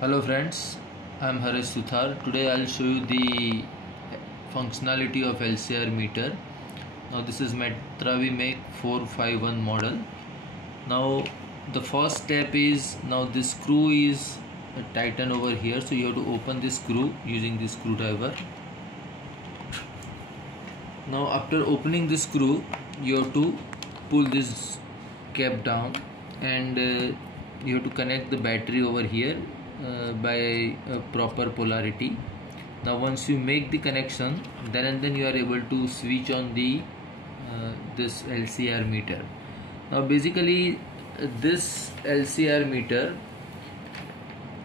Hello friends, I am Haresh Suthar. Today I will show you the functionality of LCR meter. Now this is Metravi Make 451 model. Now the first step is, now this screw is tightened over here, so you have to open this screw using this screwdriver. Now after opening this screw, you have to pull this cap down and you have to connect the battery over here by a proper polarity. Now once you make the connection, then and then you are able to switch on the this LCR meter. Now basically this LCR meter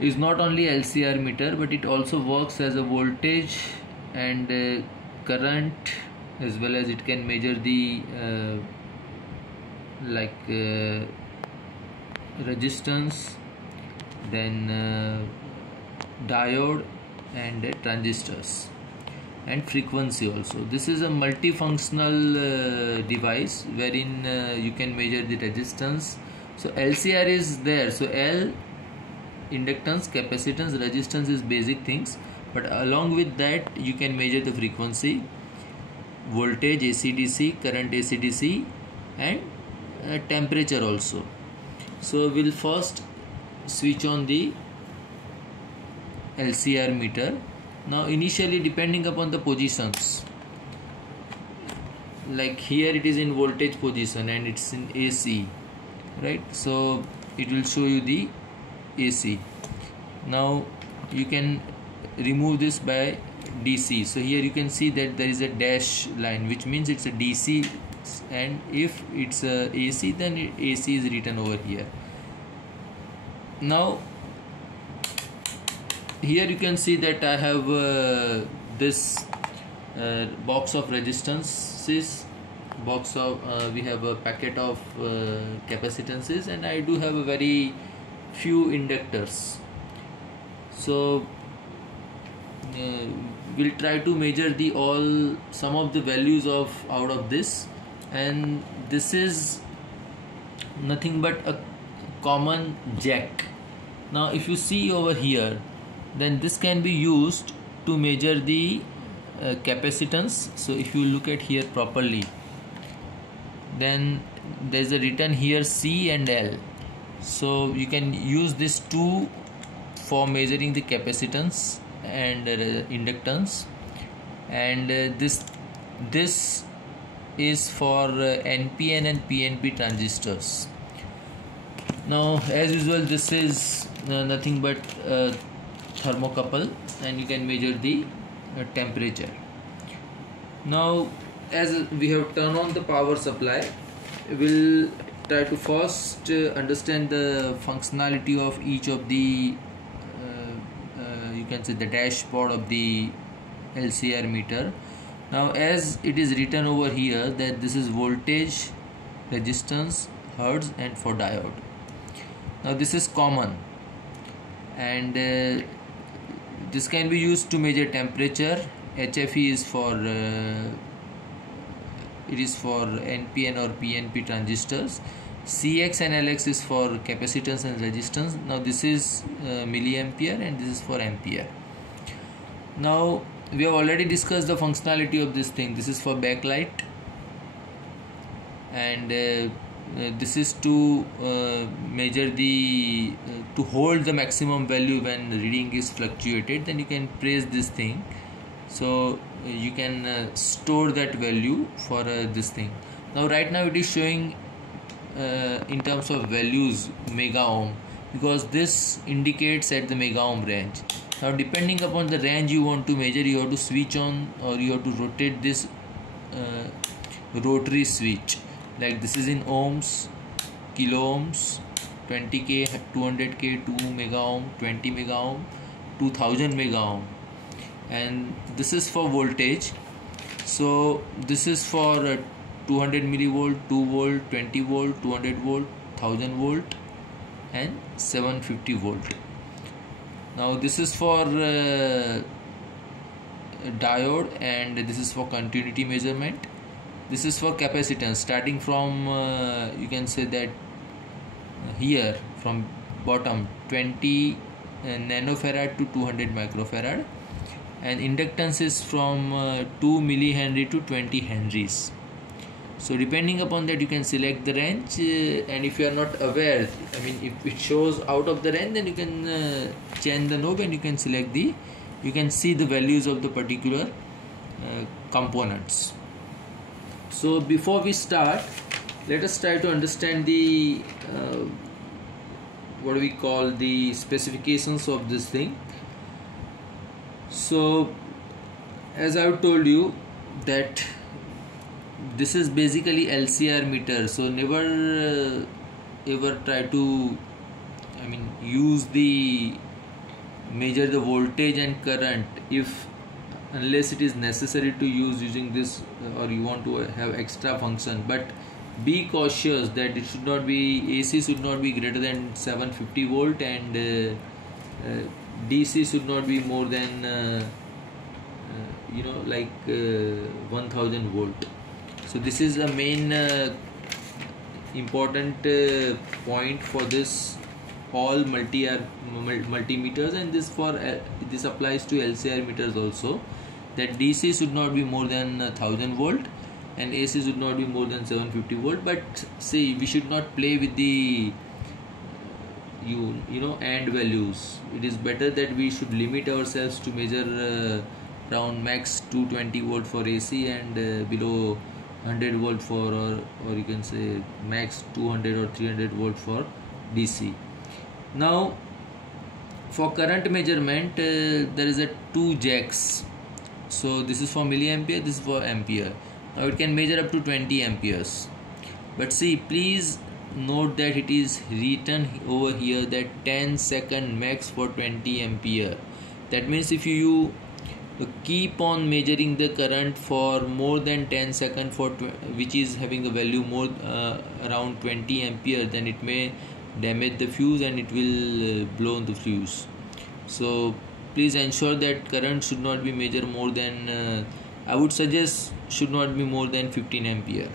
is not only LCR meter, but it also works as a voltage and current, as well as it can measure the resistance, then diode and transistors, and frequency also. This is a multifunctional device wherein you can measure the resistance. So LCR is there, so L, inductance, capacitance, resistance is basic things, but along with that you can measure the frequency, voltage AC/DC, current AC/DC, and temperature also. So we'll first switch on the LCR meter. Now initially, depending upon the positions, like here it is in voltage position and it's in AC, right? So it will show you the AC. Now you can remove this by DC. So here you can see that there is a dash line, which means it's a DC, and if it's a AC, then AC is written over here. Now here you can see that I have this box of resistances, we have a packet of capacitances, and I do have a very few inductors. So we'll try to measure some of the values out of this, and this is nothing but a common jack. Now if you see over here, then this can be used to measure the capacitance. So if you look at here properly, then there is a written here C and L. So you can use this two for measuring the capacitance and inductance, and this is for NPN and PNP transistors. Now as usual, this is nothing but thermocouple, and you can measure the temperature. Now as we have turned on the power supply, we'll try to first understand the functionality of each of the you can say the dashboard of the LCR meter. Now as it is written over here that this is voltage, resistance, hertz, and for diode. Now this is common, and this can be used to measure temperature. HFE is for NPN or PNP transistors. CX and LX is for capacitance and resistance. Now this is milliampere, and this is for ampere. Now we have already discussed the functionality of this thing. This is for backlight, and this is to measure to hold the maximum value when reading is fluctuated. Then you can press this thing, so you can store that value for this thing. Now right now it is showing in terms of values mega ohm, because this indicates at the mega ohm range. Now depending upon the range you want to measure, you have to switch on, or you have to rotate this rotary switch. Like this is in ohms, kilo ohms, 20k, 200k, 2 mega ohm, 20 mega ohm, 2000 mega ohm, and this is for voltage. So this is for 200 millivolt, 2 volt, 20 volt, 200 volt, 1000 volt, and 750 volt. Now this is for diode, and this is for continuity measurement. This is for capacitance, starting from you can say that here from bottom 20 nanofarad to 200 microfarad, and inductance is from 2 millihenry to 20 henries. So depending upon that you can select the range, and if you are not aware, I mean if it shows out of the range, then you can change the knob and you can select you can see the values of the particular components. So before we start, let us try to understand the what we call the specifications of this thing. So as I have told you that this is basically LCR meter, so never ever try to measure the voltage and current unless it is necessary to using this, or you want to have extra function. But be cautious that it should not be, AC should not be greater than 750 volt, and DC should not be more than 1000 volt. So this is a main important point for this all multimeters, and this applies to LCR meters also, that DC should not be more than 1000 volt and AC should not be more than 750 volt. But see, we should not play with the AND values. It is better that we should limit ourselves to measure around max 220 volt for AC and below 100 volt for, or you can say max 200 or 300 volt for DC. Now for current measurement, there is a 2 jacks. So this is for milliampere, this is for ampere. Now it can measure up to 20 amperes. But see, please note that it is written over here that 10 second max for 20 ampere. That means if you keep on measuring the current for more than 10 seconds which is having a value more around 20 ampere, then it may damage the fuse and it will blow the fuse. So please ensure that current should not be measured more than I would suggest should not be more than 15 ampere,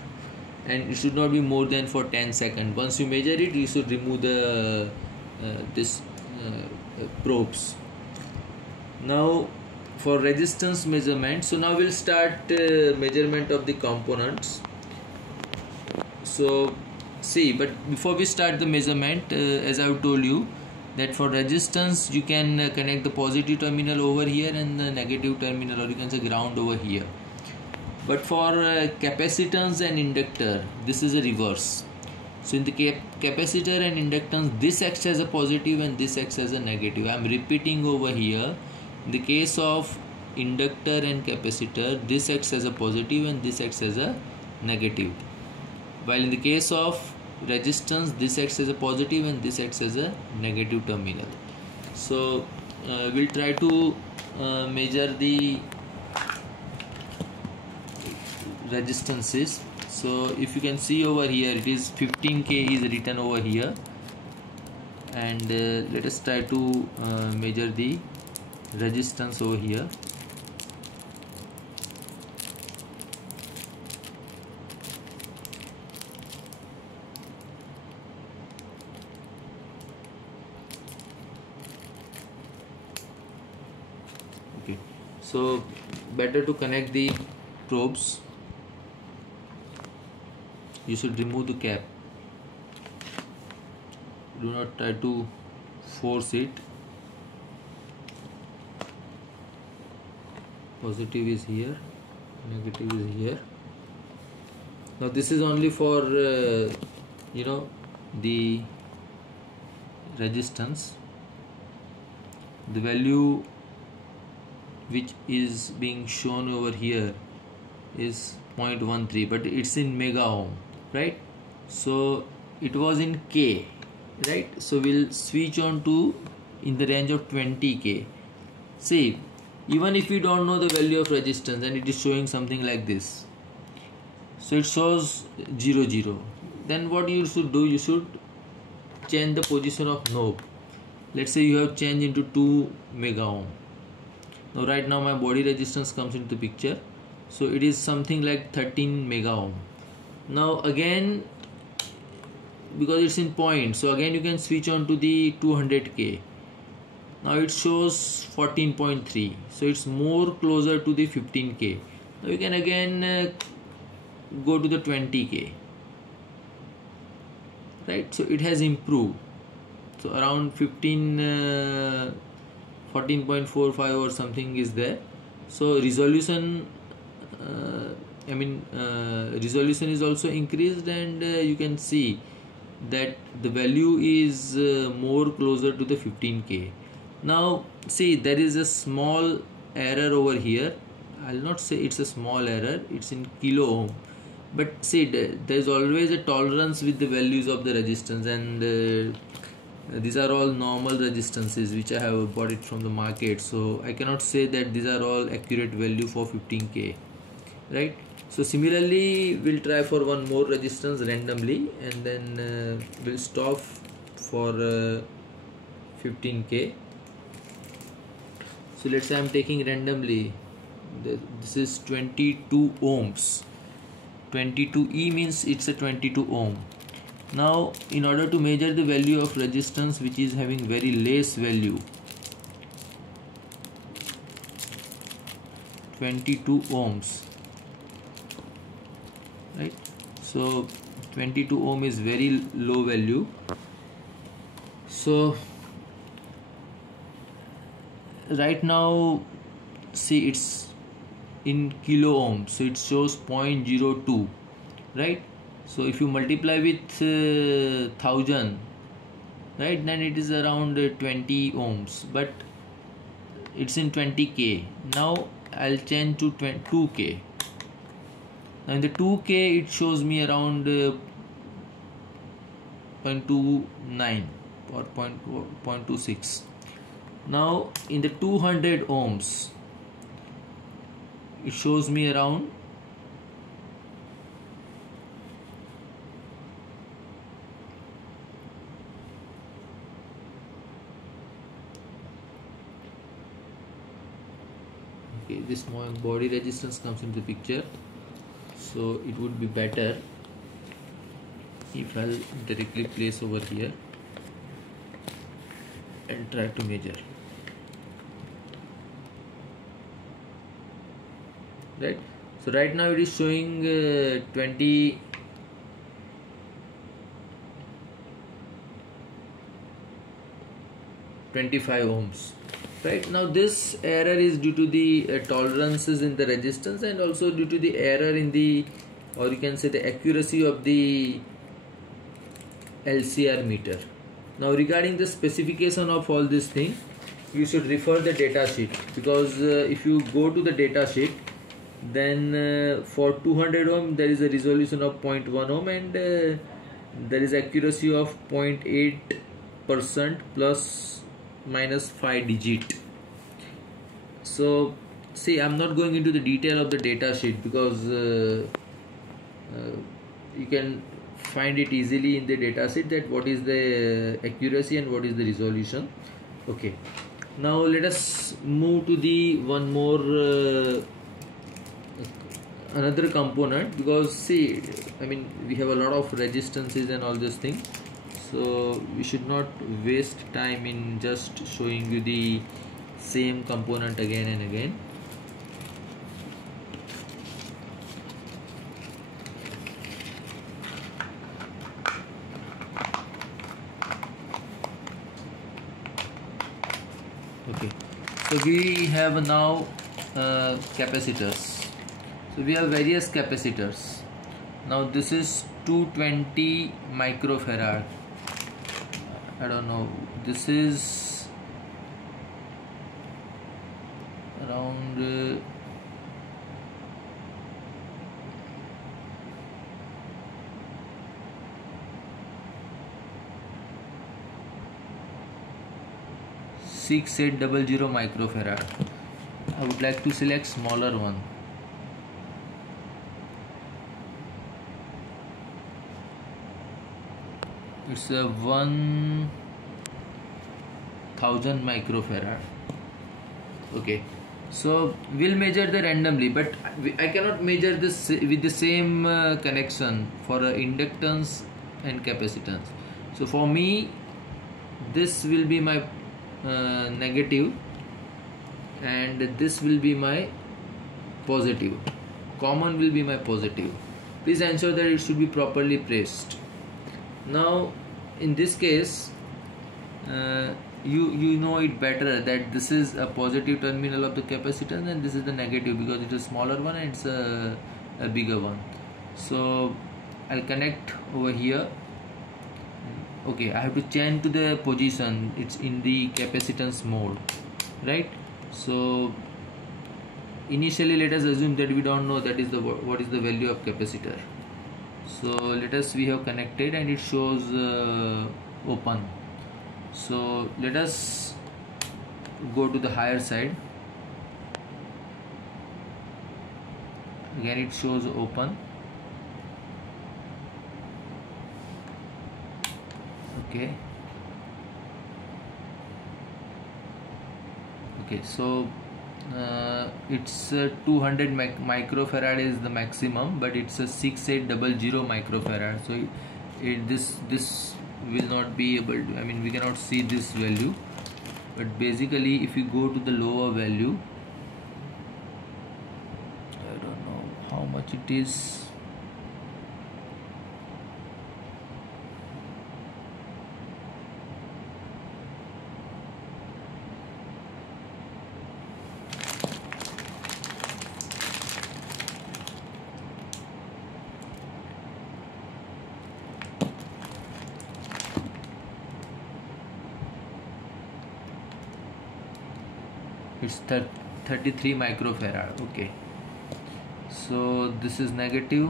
and it should not be more than for 10 seconds. Once you measure it, you should remove the probes. Now for resistance measurement, so now we'll start measurement of the components. So see, but before we start the measurement, as I've told you that for resistance you can connect the positive terminal over here and the negative terminal, or you can say ground over here. But for capacitance and inductor, this is a reverse. So in the capacitor and inductance, this acts as a positive and this acts as a negative. I am repeating over here. In the case of inductor and capacitor, this acts as a positive and this acts as a negative. While in the case of resistance, this acts as a positive and this acts as a negative terminal. So we'll try to measure the resistances. So if you can see over here, it is 15K is written over here, and let us try to measure the resistance over here. Okay, so better to connect the probes. You should remove the cap. Do not try to force it. Positive is here, negative is here. Now this is only for the resistance. The value which is being shown over here is 0.13, but it's in mega ohm, right? So it was in K, right? So we'll switch on to in the range of 20K. See, even if you don't know the value of resistance and it is showing something like this, so it shows 0, then what you should do, you should change the position of knob. Let's say you have changed into 2 mega ohm. Now right now my body resistance comes into the picture, so it is something like 13 mega ohm. Now again, because it's in point, so again you can switch on to the 200K. Now it shows 14.3, so it's more closer to the 15k. Now you can again go to the 20k, right? So it has improved, so around 14.45 or something is there. So resolution resolution is also increased, and you can see that the value is more closer to the 15k. Now see, there is a small error over here. I'll not say it's a small error, it's in kilo ohm, but see, there is always a tolerance with the values of the resistance, and these are all normal resistances which I have bought it from the market, so I cannot say that these are all accurate value for 15k, right? So similarly, we'll try for one more resistance randomly, and then we'll stop for 15k. So let's say I'm taking randomly, this is 22 ohms. 22E means it's a 22 ohm. Now in order to measure the value of resistance which is having very less value, 22 ohms, right? So 22 ohm is very low value. So right now, see, it's in kilo ohm, so it shows 0.02, right? So if you multiply with 1000, right, then it is around 20 ohms, but it's in 20k. Now I'll change to 2k. Now in the 2k it shows me around 0.29 or 0.26. Now in the 200 ohms it shows me around 2. This body resistance comes into the picture, so it would be better if I'll directly place over here and try to measure, right? So right now it is showing 25 ohms. Right now this error is due to the tolerances in the resistance, and also due to the error in the, or you can say the accuracy of the LCR meter. Now regarding the specification of all this thing, you should refer the data sheet, because if you go to the data sheet, then for 200 ohm there is a resolution of 0.1 ohm, and there is accuracy of 0.8% plus minus 5 digit. So see, I'm not going into the detail of the data sheet, because you can find it easily in the data sheet that what is the accuracy and what is the resolution. Okay, now let us move to the one more another component, because see, I mean, we have a lot of resistances and all these things, so we should not waste time in just showing you the same component again and again. Okay, so we have now capacitors. So we have various capacitors. Now this is 220 microfarad. I don't know, this is around 6800 microfarad. I would like to select smaller one. It's a 1000 microfarad. Okay, so we'll measure the randomly, but I cannot measure this with the same connection for inductance and capacitance. So for me, this will be my negative and this will be my positive. Common will be my positive. Please ensure that it should be properly placed. Now in this case you know it better that this is a positive terminal of the capacitance and this is the negative, because it's a smaller one and it's a bigger one. So I'll connect over here. Okay, I have to change to the position, it's in the capacitance mode, right? So initially let us assume that we don't know that is the what is the value of capacitor. So let us, we have connected and it shows open. So let us go to the higher side. Again it shows open. Okay. Okay, so it's 200 microfarad is the maximum, but it's a 6800 microfarad. So this will not be able to, I mean we cannot see this value, but basically if you go to the lower value, I don't know how much it is. It's 33 microfarad. Okay, so this is negative,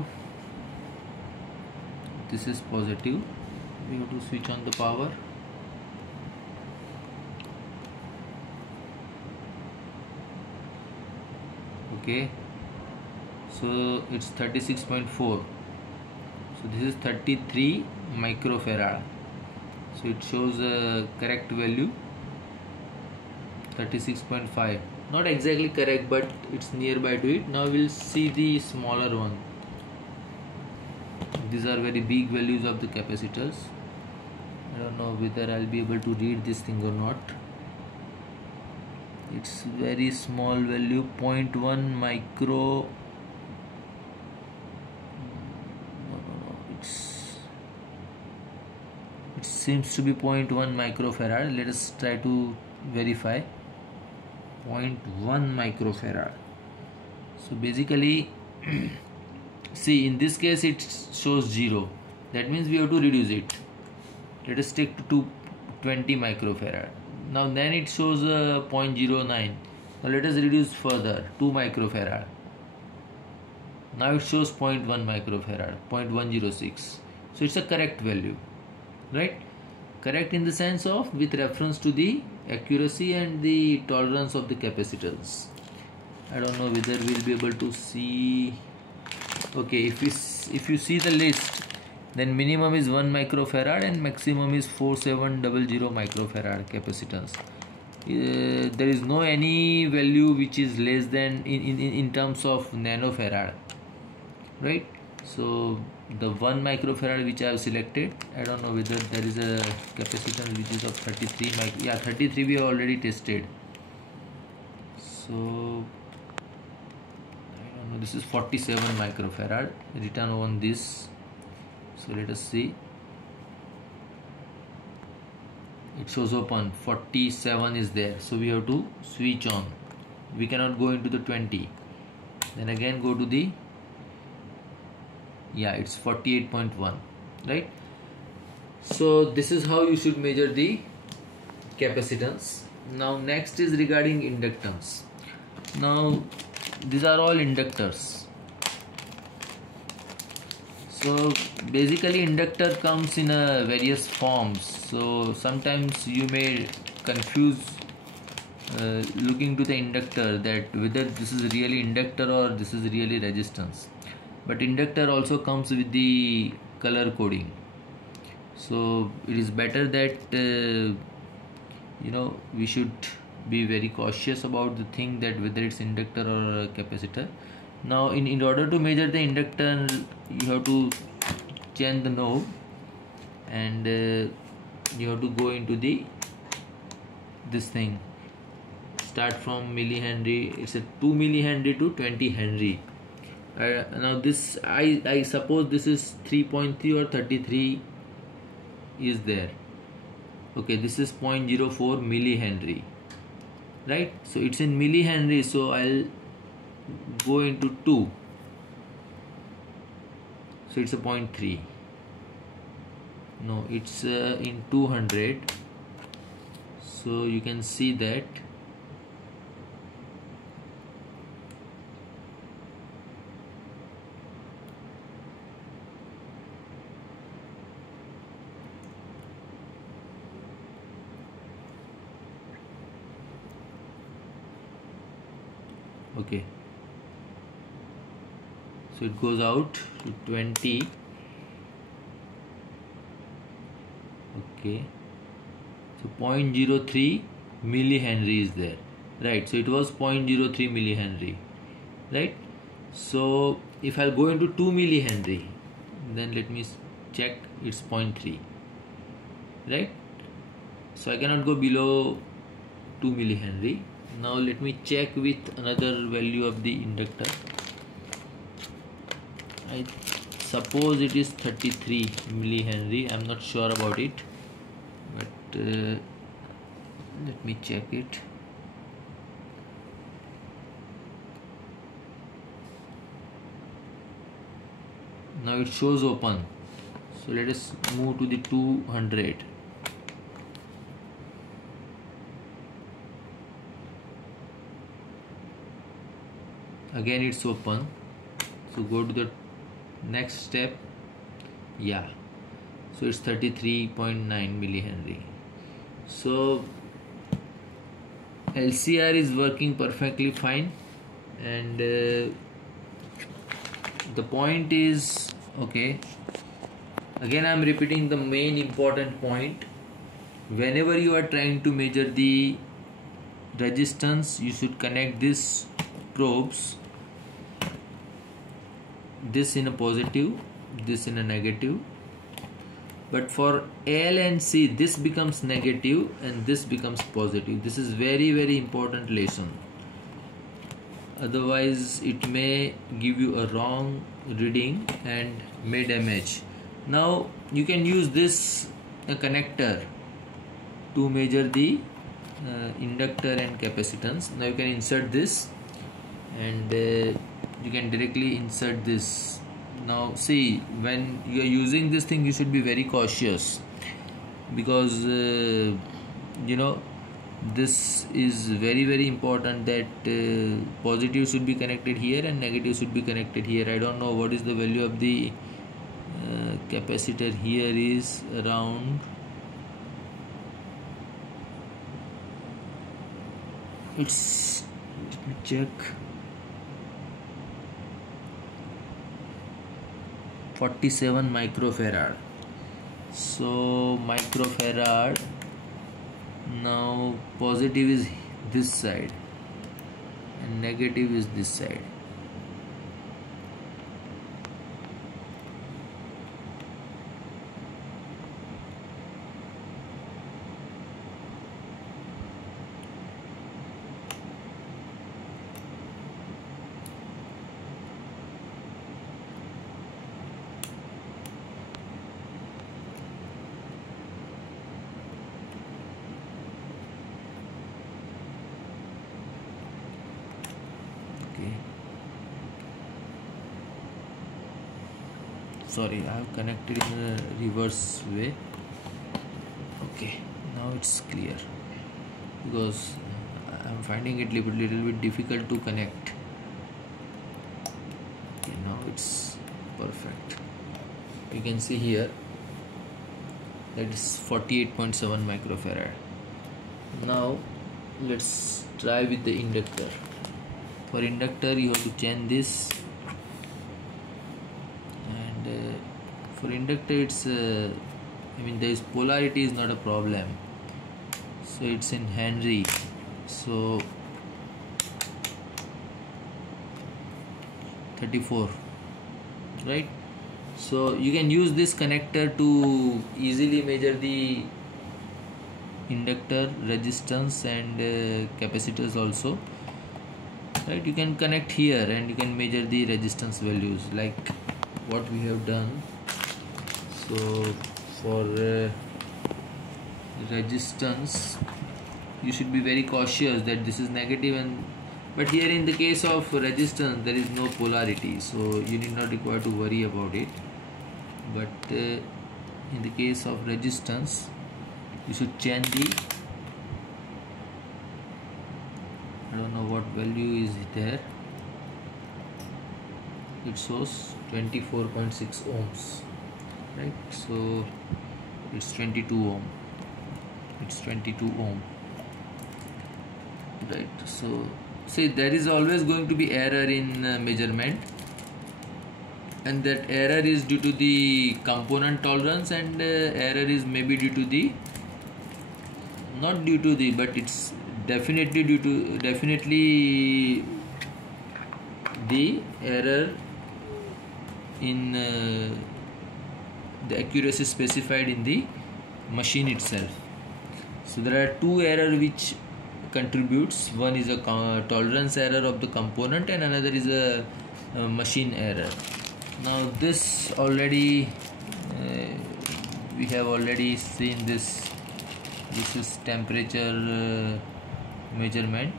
this is positive. We have to switch on the power. Okay, so it's 36.4. so this is 33 microfarad. So it shows a correct value 36.5, not exactly correct but it's nearby to it. Now we'll see the smaller one. These are very big values of the capacitors. I don't know whether I'll be able to read this thing or not. It's very small value, 0.1 micro. No, it seems to be 0.1 microfarad. Let us try to verify. 0.1 microfarad. So basically see, in this case it shows 0. That means we have to reduce it. Let us take to 20 microfarad. Now then it shows 0.09. Now let us reduce further, 2 microfarad. Now it shows 0.1 microfarad, 0.106. So it's a correct value, right? Correct in the sense of with reference to the accuracy and the tolerance of the capacitance. I don't know whether we'll be able to see. Okay, if you see the list, then minimum is 1 microfarad and maximum is 4700 microfarad capacitance. There is no any value which is less than in terms of nanofarad, right? So the 1 microfarad which I have selected, I don't know whether there is a capacitance which is of 33 yeah, 33 we have already tested. So I don't know, this is 47 microfarad written on this. So let us see, it shows open, 47 is there, so we have to switch on. We cannot go into the 20. Then again go to the, yeah, it's 48.1, right? So this is how you should measure the capacitance. Now next is regarding inductance. Now these are all inductors. So basically inductor comes in various forms. So sometimes you may confuse looking to the inductor, that whether this is really inductor or this is really resistance. But inductor also comes with the color coding. So it is better that we should be very cautious about the thing, that whether it's inductor or capacitor. Now in order to measure the inductor, you have to change the knob and you have to go into the this thing. Start from millihenry. It's a 2 millihenry to 20 henry. Now this I suppose this is 3.3 or 33 is there. Okay, this is 0.04 millihenry, right? So it's in millihenry, so I'll go into 2, so it's a 0.3. No, it's in 200, so you can see that okay, so it goes out to 20. Okay, so 0.03 millihenry is there, right? So it was 0.03 millihenry, right? So if I'll go into 2 millihenry, then let me check, it's 0.3, right? So I cannot go below 2 millihenry. Now let me check with another value of the inductor. I suppose it is 33 millihenry. I'm not sure about it, but let me check it. Now it shows open, so let us move to the 200. Again it's open, so go to the next step. Yeah, so it's 33.9 millihenry. So LCR is working perfectly fine, and the point is, okay, again I'm repeating the main important point. Whenever you are trying to measure the resistance, you should connect these probes, this in a positive, this in a negative. But for L and C, this becomes negative and this becomes positive. This is very, very important lesson. Otherwise it may give you a wrong reading and may damage. Now you can use this connector to measure the inductor and capacitance. Now you can insert this, and you can directly insert this. Now see, when you are using this thing, you should be very cautious, because you know, this is very, very important that positive should be connected here and negative should be connected here. I don't know what is the value of the capacitor here, is around, it's, let me check, 47 microfarad. So microfarad, now positive is this side and negative is this side. Sorry, I have connected in a reverse way. Okay, now it's clear, because I am finding it little bit difficult to connect. Okay, now it's perfect. You can see here that is 48.7 microfarad. Now let's try with the inductor. For inductor you have to change this, and for inductor it's I mean, there is polarity is not a problem, so it's in Henry, so 34, right? So you can use this connector to easily measure the inductor, resistance and capacitors also, right? You can connect here and you can measure the resistance values like what we have done. So for resistance you should be very cautious that this is negative, and but here in the case of resistance there is no polarity, so you need not require to worry about it. But in the case of resistance you should change the, I don't know what value is there, it shows 24.6 ohms, right? So it's 22 ohm, it's 22 ohm, right? So see, there is always going to be error in measurement, and that error is due to the component tolerance, and error is maybe due to the, not due to the, but it's definitely due to, definitely the error in the accuracy specified in the machine itself. So there are two errors which contributes. One is a tolerance error of the component and another is a machine error. Now this already we have already seen this. This is temperature measurement.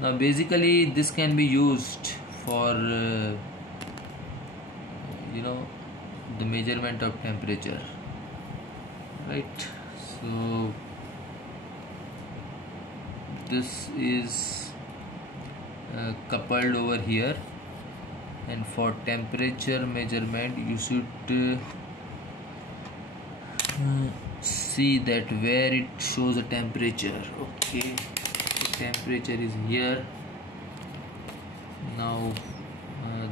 Now basically this can be used for the measurement of temperature, right? So this is coupled over here, and for temperature measurement you should see that where it shows a temperature. Okay, the temperature is here. Now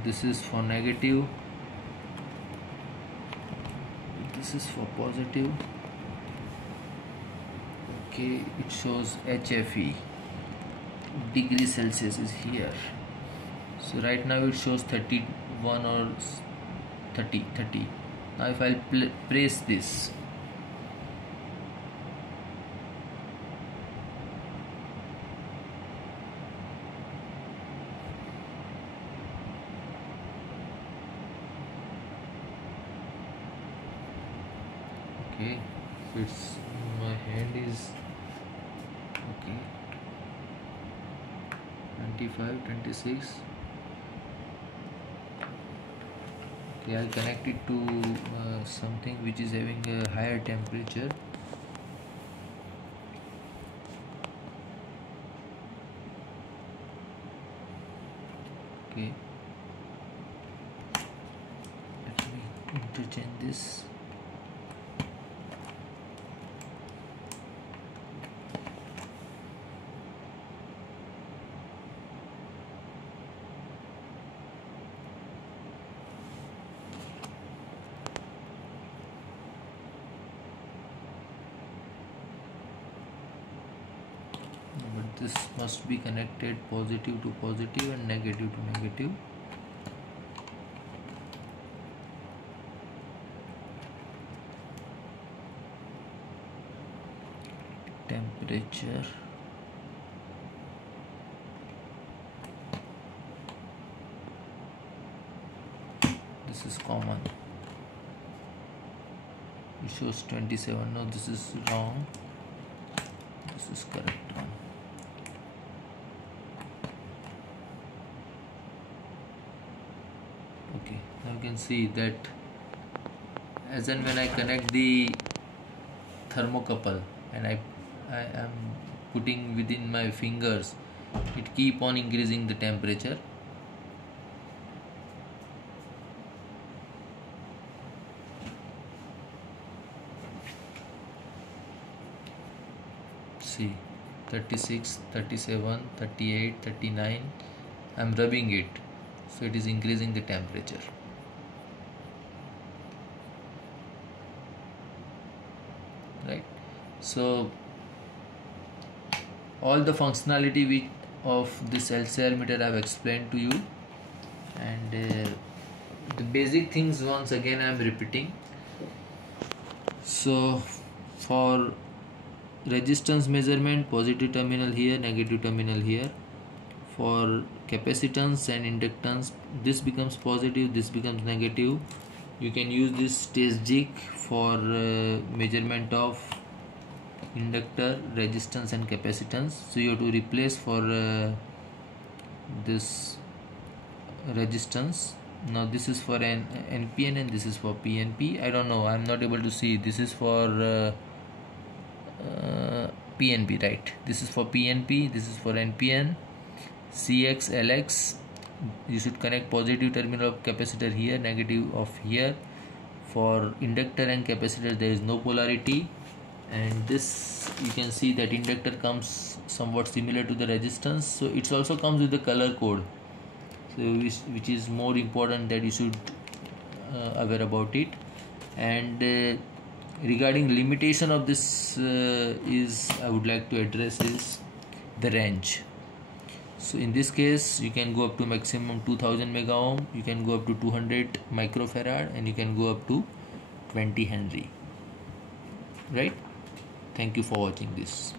this is for negative, this is for positive. Okay, it shows HFE, degree Celsius is here. So right now it shows 31 or 30. Now if I'll press this, okay, so it's, my hand is okay, 25, 26. Okay, I'll connect it to something which is having a higher temperature. Okay, let me interchange this. But this must be connected positive to positive and negative to negative. Temperature, this is common, it shows 27. No, this is wrong, this is correct one. Okay, now you can see that as and when I connect the thermocouple and I am putting within my fingers, it keep on increasing the temperature. See, 36, 37, 38, 39. I am rubbing it, so it is increasing the temperature. Right? So all the functionality of this LCR meter I have explained to you, and the basic things once again I am repeating. So for resistance measurement, positive terminal here, negative terminal here. For capacitance and inductance, this becomes positive, this becomes negative. You can use this stage jig for measurement of inductor, resistance and capacitance. So you have to replace for this resistance. Now this is for an NPN and this is for PNP. I don't know, I'm not able to see. This is for PNP, right? This is for PNP, this is for NPN. CX, LX, you should connect positive terminal of capacitor here, negative of here. For inductor and capacitor there is no polarity, and this you can see that inductor comes somewhat similar to the resistance, so it also comes with the color code, so which is more important, that you should aware about it. And regarding limitation of this is I would like to address is the range. So in this case you can go up to maximum 2000 mega ohm, you can go up to 200 microfarad, and you can go up to 20 Henry, right? Thank you for watching this.